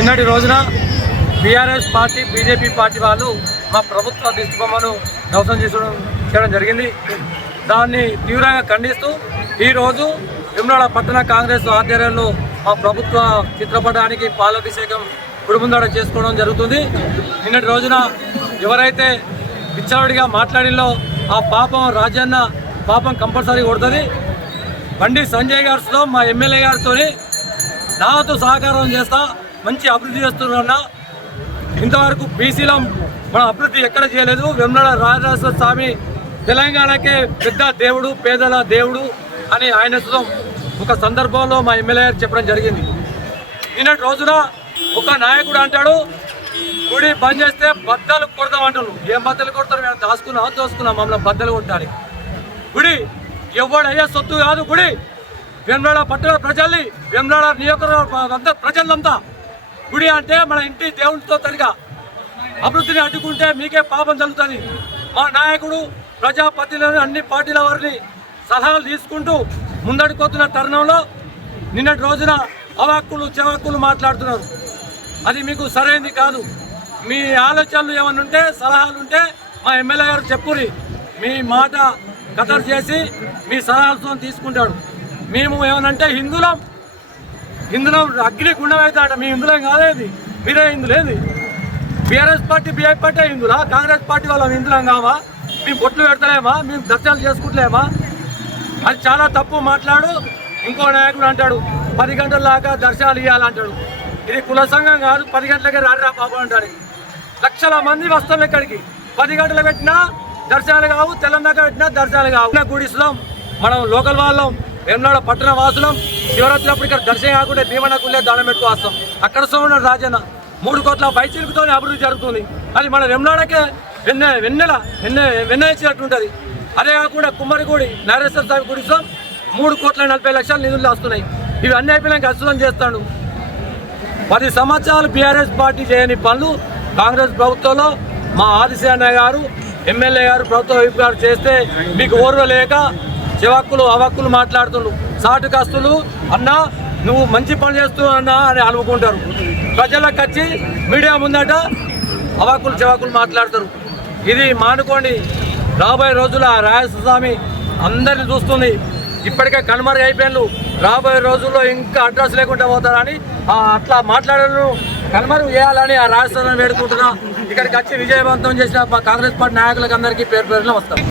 నిన్నటి రోజున BRS party BJP party వాళ్ళు మా ప్రభుత్వ దిష్టిబొమ్మను ధ్వంసం చేయడం జరిగింది. దాన్ని తీవ్రంగా ఖండిస్తూ ఈరోజు వేములవాడ పట్టణ కాంగ్రెస్ ఆధ్వర్యంలో మా ప్రభుత్వ చిత్రపటానికి పాలాభిషేకం గుడిముందడ చేసుకోవడం జరుగుతుంది. నిన్నటి రోజున ఎవరైతే విచ్చలవిడిగా మాట్లాడిలో ఆ పాపం రాజన్న పాపం కంపల్సరీ కొడుతుంది. బండి సంజయ్ గారితో మా ఎమ్మెల్యే గారితో నాతో సహకారం చేస్తా మంచి అభివృద్ధి చేస్తున్నా. ఇంతవరకు బీసీలో మన అభివృద్ధి ఎక్కడ చేయలేదు. వేములవాడ రాజరాజేశ్వర స్వామి తెలంగాణకే పెద్ద దేవుడు, పేదల దేవుడు అని ఆయన ఒక సందర్భంలో మా ఎమ్మెల్యే గారు చెప్పడం జరిగింది. నిన్నటి రోజున ఒక నాయకుడు అంటాడు గుడి బంద్ చేస్తే బద్దలు కొడతాం అంటున్నాడు. ఏం బద్దలు కొడతారు? మేము దోసుకున్నాం మమ్మల్ని బద్దలు కొట్టాలి. గుడి ఎవడయ్యే సొత్తు కాదు. గుడి వేములవాడ పట్టణ ప్రజల్ని, వేములవాడ నియోజకవర్గ ప్రజలంతా గుడి అంటే మన ఇంటి దేవునితో తరిగా అభివృద్ధిని అడ్డుకుంటే మీకే పాపం జరుగుతుంది. మా నాయకుడు ప్రజాప్రతినిధులను అన్ని పార్టీల వారిని సలహాలు తీసుకుంటూ ముందడుకోతున్న తరుణంలో నిన్నటి రోజున అవాక్కులు చెవాక్కులు మాట్లాడుతున్నారు. అది మీకు సరైనది కాదు. మీ ఆలోచనలు ఏమన్నా ఉంటే, సలహాలు ఉంటే మా ఎమ్మెల్యే గారు చెప్పురి. మీ మాట ఖతరు చేసి మీ సలహాలతో తీసుకుంటాడు. మేము ఏమనంటే హిందువులం అగ్ని గుండం అవుతాడ. మీ హిందువులేం కాదేది, మీరే హిందులేది. బీఆర్ఎస్ పార్టీ బీఐపీ పార్టీ హిందువులా? కాంగ్రెస్ పార్టీ వాళ్ళ హిందువులం కావా? మేము బొట్లు పెడతలేమా? మేము దర్శనాలు చేసుకుంటలేమా? అది చాలా తప్పు మాట్లాడు. ఇంకో నాయకుడు అంటాడు 10 గంటల దాకా దర్శనాలు ఇవ్వాలంటాడు. ఇది కుల సంఘం కాదు. 10 గంటలకే రారా బాబు అంటాడు. లక్షల మంది వస్తాం ఇక్కడికి. 10 గంటలు పెట్టినా దర్శనాలు కావు, తెలంగాణ పెట్టినా దర్శనాలు కావు. గుడిస్తున్నాం మనం లోకల్ వాళ్ళం, వేములవాడ పట్టణ వాసులం. శివరాత్రి అప్పుడు ఇక్కడ దర్శనం కాకుండా భీమనకులే దండం పెట్టుకు వస్తాం. అక్కడ ఉన్నాడు రాజన్న 3 కోట్ల బైచిలుకుతోనే అభివృద్ధి జరుగుతుంది. అది మన వేములవాడకే వెన్న ఇచ్చినట్టు ఉంటుంది. అదే కాకుండా కుమ్మరిగూడి నారేశ్వర స్వామి గుడిస్తాం 3,40,00,000 నిధులు వస్తున్నాయి. ఇవి అన్ని అయిపోయినాక అద్భుతం చేస్తాడు. 10 సంవత్సరాలు బీఆర్ఎస్ పార్టీ చేయని పనులు కాంగ్రెస్ ప్రభుత్వంలో మా ఆదిశేన గారు, ఎమ్మెల్యే గారు, ప్రభుత్వ వైపు గారు చేస్తే మీకు ఓర్వ లేక చెవాక్కులు అవాక్కులు మాట్లాడుతుండ్రు. సాటుకస్తులు అన్నా నువ్వు మంచి పని చేస్తున్నావు అన్నా అని అనుకుంటారు. ప్రజలకు వచ్చి మీడియా ముందట అవాక్కులు చెవాక్కులు మాట్లాడతారు. ఇది మానుకోండి. రాబోయే రోజుల రాజేశ్వర స్వామి అందరిని చూస్తుంది. ఇప్పటికే కనుమరుగు అయిపోయారు. రాబోయే రోజుల్లో ఇంకా అడ్రస్ లేకుండా పోతారని అట్లా మాట్లాడారు. కనుమరుగు చేయాలని ఆ రాజేశ్వర స్వామిని వేడుకుంటున్నా. ఇక్కడికి వచ్చి విజయవంతం చేసిన మా కాంగ్రెస్ పార్టీ నాయకులకు అందరికీ పేరు పేరున వస్తాం.